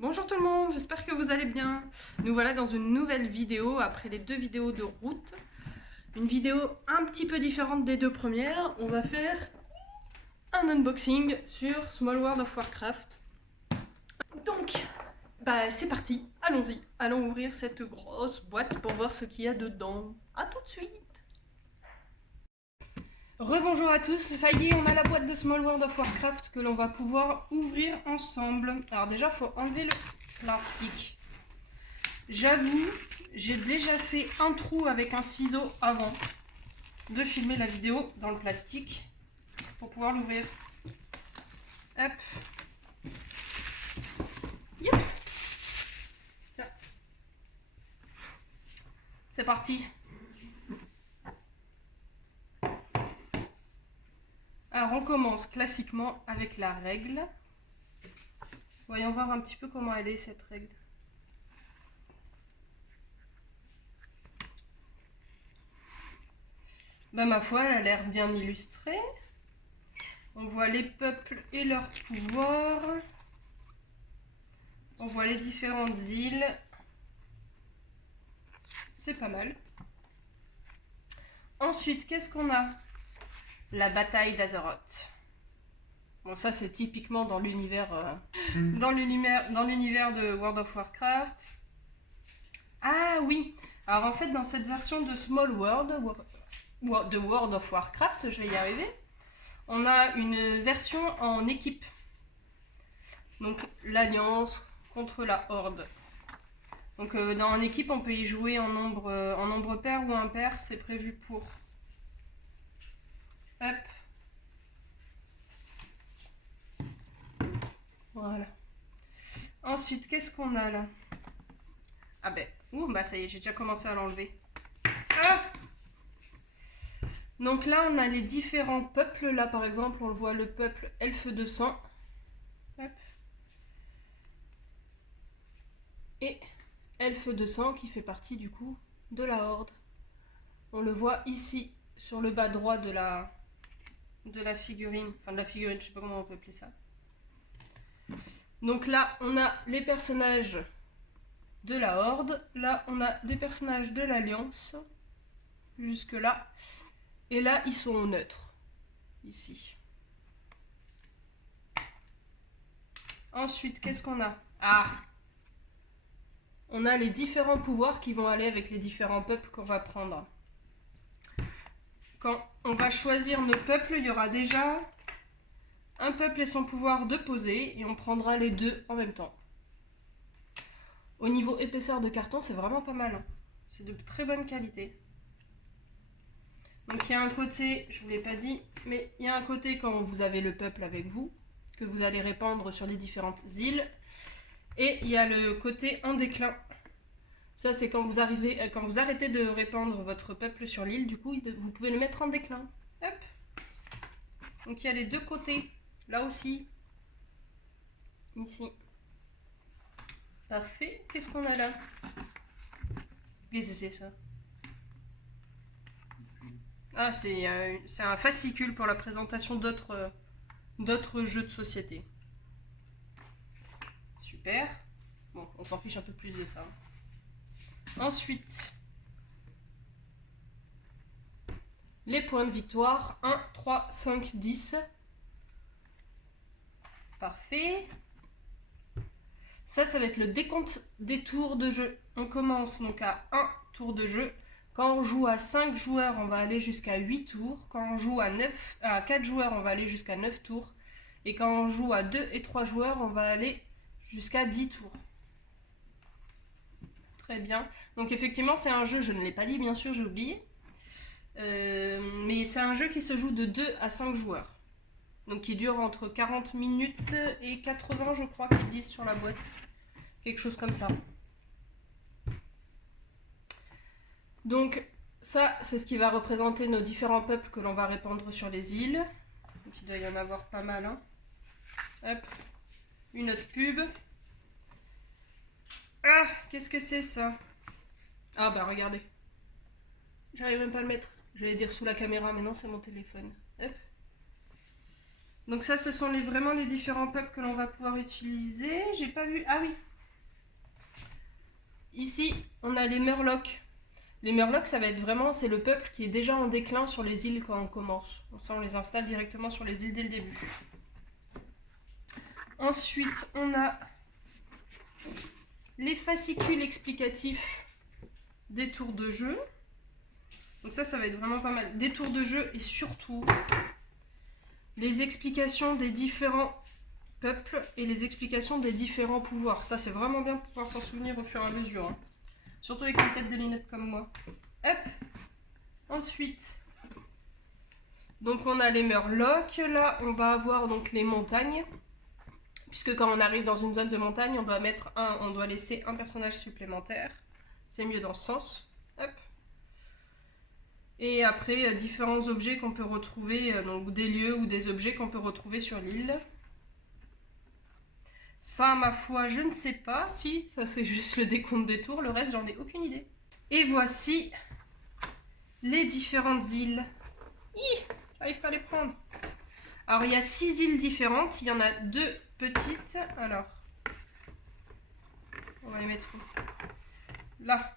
Bonjour tout le monde, j'espère que vous allez bien. Nous voilà dans une nouvelle vidéo après les deux vidéos de route. Une vidéo un petit peu différente des deux premières. On va faire un unboxing sur Small World of Warcraft. Donc, c'est parti, allons-y. Allons ouvrir cette grosse boîte pour voir ce qu'il y a dedans. A tout de suite. Rebonjour à tous, ça y est, on a la boîte de Small World of Warcraft que l'on va pouvoir ouvrir ensemble. Alors déjà, il faut enlever le plastique. J'avoue, j'ai déjà fait un trou avec un ciseau avant de filmer la vidéo dans le plastique pour pouvoir l'ouvrir. Hop. Youps. Tiens. C'est parti. Alors on commence classiquement avec la règle. Voyons voir un petit peu comment elle est cette règle. Ma foi, elle a l'air bien illustrée. On voit les peuples et leurs pouvoirs. On voit les différentes îles. C'est pas mal. Ensuite, qu'est-ce qu'on a? La bataille d'Azeroth. Bon, ça c'est typiquement dans l'univers dans l'univers de World of Warcraft. Ah oui. Alors en fait, dans cette version de Small World de World of Warcraft, je vais y arriver. On a une version en équipe. Donc l'alliance contre la horde. Donc dans en équipe, on peut y jouer en nombre pair ou impair, c'est prévu pour. Hop. Voilà. Ensuite, qu'est-ce qu'on a là? Ah ça y est, j'ai déjà commencé à l'enlever. Ah! Donc là, on a les différents peuples. Là, par exemple, on le voit, le peuple elfe de sang. Hop. Et elfe de sang qui fait partie du coup de la horde. On le voit ici sur le bas droit de la figurine. Enfin, de la figurine, je sais pas comment on peut appeler ça. Donc là, on a les personnages de la horde. Là, on a des personnages de l'alliance. Jusque là. Et là, ils sont neutres. Ici. Ensuite, qu'est-ce qu'on a? Ah! On a les différents pouvoirs qui vont aller avec les différents peuples qu'on va prendre. Quand on va choisir nos peuples, il y aura déjà un peuple et son pouvoir de poser, et on prendra les deux en même temps. Au niveau épaisseur de carton, c'est vraiment pas mal. C'est de très bonne qualité. Donc il y a un côté, je ne vous l'ai pas dit, mais il y a un côté quand vous avez le peuple avec vous, que vous allez répandre sur les différentes îles. Et il y a le côté en déclin. Ça, c'est quand vous arrêtez de répandre votre peuple sur l'île, du coup, vous pouvez le mettre en déclin. Hop. Donc il y a les deux côtés, là aussi. Ici. Parfait. Qu'est-ce qu'on a là? Qu'est-ce que c'est ça? Ah, c'est un fascicule pour la présentation d'autres jeux de société. Super. Bon, on s'en fiche un peu plus de ça. Ensuite, les points de victoire. 1, 3, 5, 10. Parfait. Ça va être le décompte des tours de jeu. On commence donc à 1 tour de jeu. Quand on joue à 5 joueurs, on va aller jusqu'à 8 tours. Quand on joue à 4 joueurs, on va aller jusqu'à 9 tours. Et quand on joue à 2 et 3 joueurs, on va aller jusqu'à 10 tours. Très bien. Donc effectivement, c'est un jeu, je ne l'ai pas dit, bien sûr, j'ai oublié. Mais c'est un jeu qui se joue de 2 à 5 joueurs. Donc qui dure entre 40 minutes et 80, je crois qu'ils disent sur la boîte. Quelque chose comme ça. Donc ça, c'est ce qui va représenter nos différents peuples que l'on va répandre sur les îles. Donc il doit y en avoir pas mal. Hein. Hop. Une autre pub. Ah, qu'est-ce que c'est ça? Ah regardez. J'arrive même pas à le mettre. J'allais dire sous la caméra, mais non, c'est mon téléphone. Hop. Donc ça, ce sont vraiment les différents peuples que l'on va pouvoir utiliser. J'ai pas vu... Ah oui. Ici, on a les Murlocs. Les Murlocs, ça va être vraiment... C'est le peuple qui est déjà en déclin sur les îles quand on commence. Donc ça, on les installe directement sur les îles dès le début. Ensuite, on a les fascicules explicatifs des tours de jeu. Donc ça va être vraiment pas mal. Des tours de jeu et surtout les explications des différents peuples et les explications des différents pouvoirs. Ça, c'est vraiment bien pour pouvoir s'en souvenir au fur et à mesure. Hein. Surtout avec une tête de lunettes comme moi. Hop. Ensuite, donc on a les Murlocs. Là, on va avoir donc les montagnes. Puisque quand on arrive dans une zone de montagne, on doit laisser un personnage supplémentaire. C'est mieux dans ce sens. Hop. Et après, différents objets qu'on peut retrouver, donc des lieux ou des objets qu'on peut retrouver sur l'île. Ça, ma foi, je ne sais pas. Si, ça c'est juste le décompte des tours, le reste, j'en ai aucune idée. Et voici les différentes îles. J'arrive pas à les prendre. Alors, il y a 6 îles différentes. Il y en a 2 petites. Alors, on va les mettre là.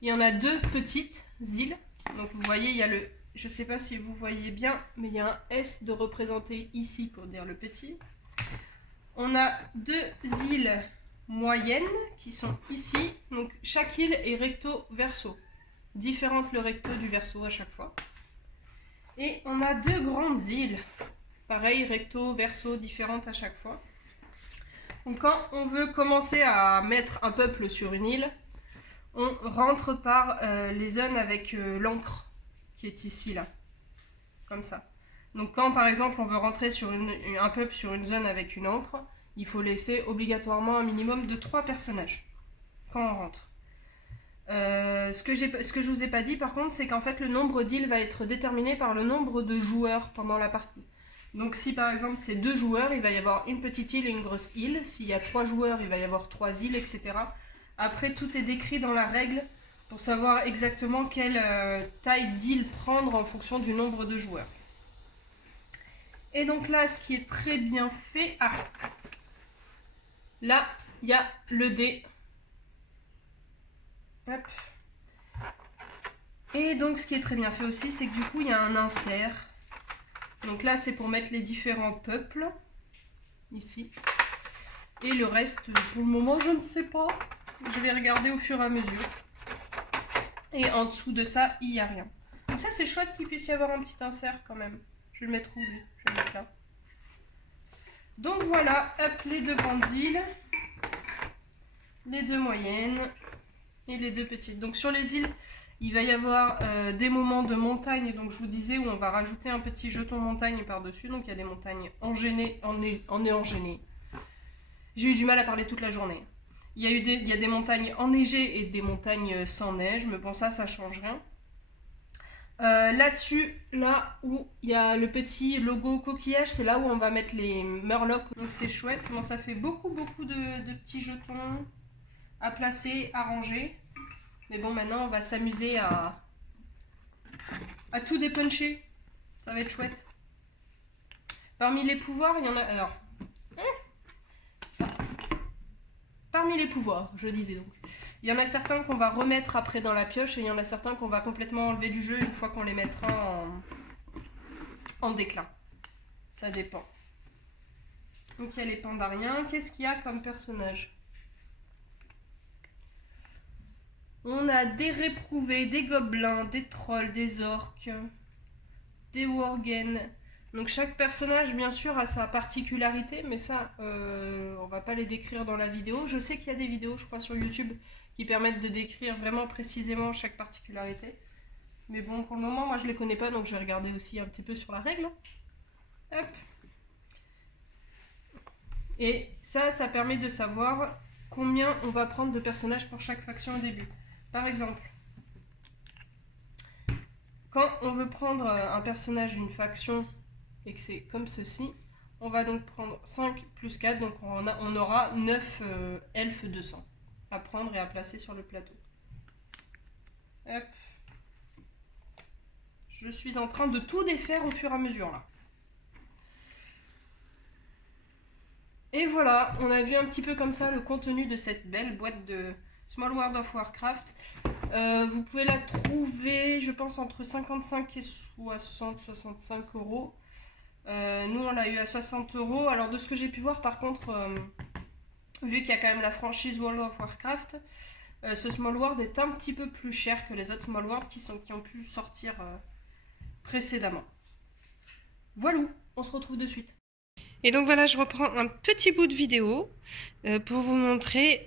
Il y en a 2 petites îles. Donc vous voyez, il y a le... Je sais pas si vous voyez bien, mais il y a un S de représenté ici pour dire le petit. On a 2 îles moyennes qui sont ici. Donc chaque île est recto-verso. Différente le recto du verso à chaque fois. Et on a 2 grandes îles. Pareil, recto-verso, différentes à chaque fois. Donc quand on veut commencer à mettre un peuple sur une île, on rentre par les zones avec l'encre qui est ici, là. Comme ça. Donc quand, par exemple, on veut rentrer sur un peuple sur une zone avec une encre, il faut laisser obligatoirement un minimum de 3 personnages quand on rentre. Ce que je vous ai pas dit, par contre, c'est qu'en fait, le nombre d'îles va être déterminé par le nombre de joueurs pendant la partie. Donc si, par exemple, c'est 2 joueurs, il va y avoir une petite île et une grosse île. S'il y a 3 joueurs, il va y avoir 3 îles, etc. Après, tout est décrit dans la règle pour savoir exactement quelle taille d'île prendre en fonction du nombre de joueurs. Et donc là, ce qui est très bien fait... Ah, là, il y a le dé. Hop. Et donc, ce qui est très bien fait aussi, c'est que du coup, il y a un insert. Donc là, c'est pour mettre les différents peuples. Ici. Et le reste, pour le moment, je ne sais pas. Je vais regarder au fur et à mesure. Et en dessous de ça, il n'y a rien. Donc ça, c'est chouette qu'il puisse y avoir un petit insert quand même. Je vais le mettre où, lui? Je vais le mettre là. Donc voilà, hop, les 2 grandes îles. Les 2 moyennes. Et les 2 petites. Donc sur les îles, il va y avoir des moments de montagne. Donc je vous disais, où on va rajouter un petit jeton montagne par-dessus. Donc il y a des montagnes enneigées. J'ai eu du mal à parler toute la journée. Il y a des montagnes enneigées et des montagnes sans neige, mais bon, ça change rien. Là-dessus, là où il y a le petit logo coquillage, c'est là où on va mettre les Murlocs. Donc c'est chouette. Bon, ça fait beaucoup de petits jetons à placer, à ranger. Mais bon, maintenant, on va s'amuser à tout dépuncher. Ça va être chouette. Parmi les pouvoirs, il y en a... Alors... Parmi les pouvoirs, je disais donc. Il y en a certains qu'on va remettre après dans la pioche et il y en a certains qu'on va complètement enlever du jeu une fois qu'on les mettra en déclin. Ça dépend. Donc il y a les Pandariens. Qu'est-ce qu'il y a comme personnage? On a des réprouvés, des gobelins, des trolls, des orques, des worgen. Donc chaque personnage, bien sûr, a sa particularité, mais ça, on va pas les décrire dans la vidéo. Je sais qu'il y a des vidéos, je crois, sur YouTube qui permettent de décrire vraiment précisément chaque particularité. Mais bon, pour le moment, moi, je les connais pas, donc je vais regarder aussi un petit peu sur la règle. Hop. Et ça permet de savoir combien on va prendre de personnages pour chaque faction au début. Par exemple, quand on veut prendre un personnage d'une faction et que c'est comme ceci, on va donc prendre 5 plus 4, donc on aura 9 elfes 200 à prendre et à placer sur le plateau. Hop. Je suis en train de tout défaire au fur et à mesure là. Et voilà, on a vu un petit peu comme ça le contenu de cette belle boîte de Small World of Warcraft. Vous pouvez la trouver, je pense, entre 55 et 65 euros. Nous, on l'a eu à 60 euros. Alors, de ce que j'ai pu voir, par contre, vu qu'il y a quand même la franchise World of Warcraft, ce Small World est un petit peu plus cher que les autres Small World qui ont pu sortir précédemment. Voilà, on se retrouve de suite. Et donc voilà, je reprends un petit bout de vidéo pour vous montrer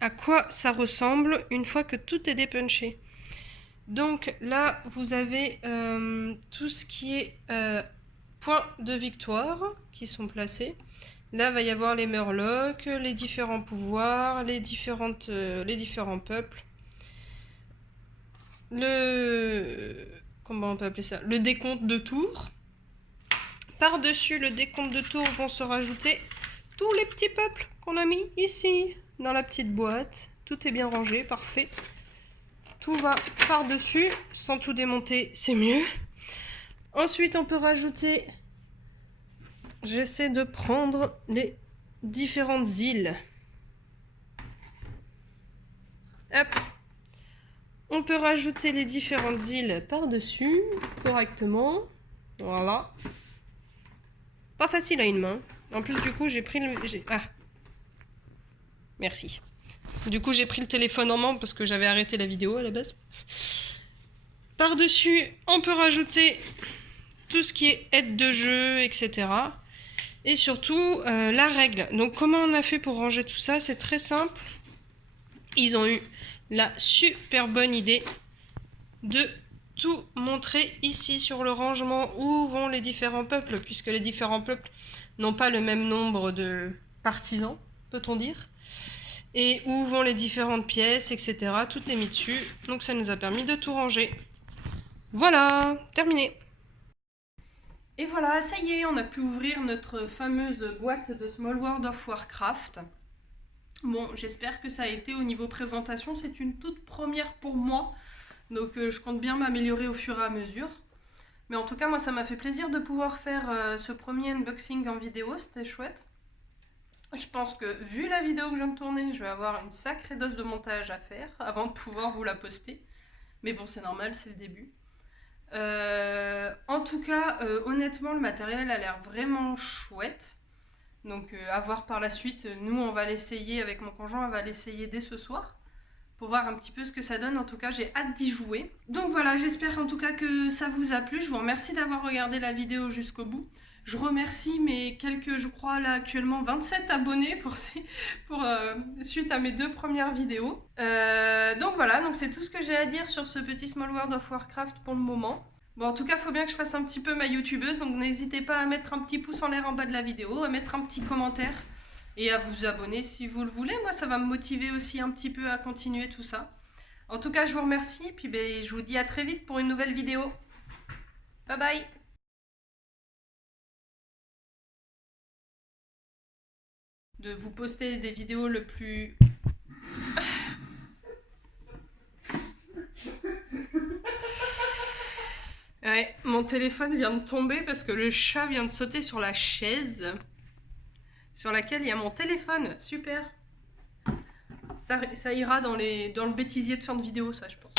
à quoi ça ressemble une fois que tout est dépunché. Donc là, vous avez tout ce qui est points de victoire qui sont placés. Là, va y avoir les murlocs, les différents pouvoirs, les différents peuples. Comment on peut appeler ça? Le décompte de tours. Par-dessus le décompte de tours vont se rajouter tous les petits peuples qu'on a mis ici, dans la petite boîte. Tout est bien rangé, parfait. Tout va par-dessus, sans tout démonter, c'est mieux. Ensuite, on peut rajouter... J'essaie de prendre les différentes îles. Hop. On peut rajouter les différentes îles par-dessus, correctement. Voilà. Pas facile à une main. En plus, du coup, j'ai pris le... Ah. Merci. Du coup, j'ai pris le téléphone en main parce que j'avais arrêté la vidéo à la base. Par-dessus, on peut rajouter tout ce qui est aide de jeu, etc. Et surtout, la règle. Donc, comment on a fait pour ranger tout ça? C'est très simple. Ils ont eu la super bonne idée de tout montrer ici sur le rangement où vont les différents peuples, puisque les différents peuples n'ont pas le même nombre de partisans, peut-on dire, et où vont les différentes pièces, etc. Tout est mis dessus, donc ça nous a permis de tout ranger. Voilà, terminé. Et voilà, ça y est, on a pu ouvrir notre fameuse boîte de Small World of Warcraft. Bon, j'espère que ça a été au niveau présentation, c'est une toute première pour moi, donc je compte bien m'améliorer au fur et à mesure. Mais en tout cas, moi, ça m'a fait plaisir de pouvoir faire ce premier unboxing en vidéo, c'était chouette. Je pense que, vu la vidéo que je viens de tourner, je vais avoir une sacrée dose de montage à faire avant de pouvoir vous la poster. Mais bon, c'est normal, c'est le début. En tout cas, honnêtement, le matériel a l'air vraiment chouette. Donc, à voir par la suite. Nous, on va l'essayer avec mon conjoint, on va l'essayer dès ce soir pour voir un petit peu ce que ça donne. En tout cas, j'ai hâte d'y jouer. Donc voilà, j'espère en tout cas que ça vous a plu. Je vous remercie d'avoir regardé la vidéo jusqu'au bout. Je remercie mes quelques, je crois là actuellement 27 abonnés suite à mes 2 premières vidéos. Donc voilà, donc c'est tout ce que j'ai à dire sur ce petit Small World of Warcraft pour le moment. Bon, en tout cas, il faut bien que je fasse un petit peu ma youtubeuse, donc n'hésitez pas à mettre un petit pouce en l'air en bas de la vidéo, à mettre un petit commentaire et à vous abonner si vous le voulez. Moi, ça va me motiver aussi un petit peu à continuer tout ça. En tout cas, je vous remercie, puis je vous dis à très vite pour une nouvelle vidéo. Bye bye! De vous poster des vidéos le plus... Ouais, mon téléphone vient de tomber parce que le chat vient de sauter sur la chaise sur laquelle il y a mon téléphone. Super! Ça ira dans le bêtisier de fin de vidéo, ça, je pense.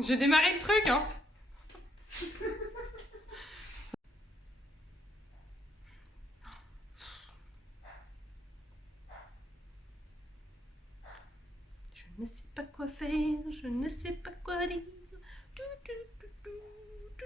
J'ai démarré le truc, hein! Je ne sais pas quoi faire, je ne sais pas quoi dire.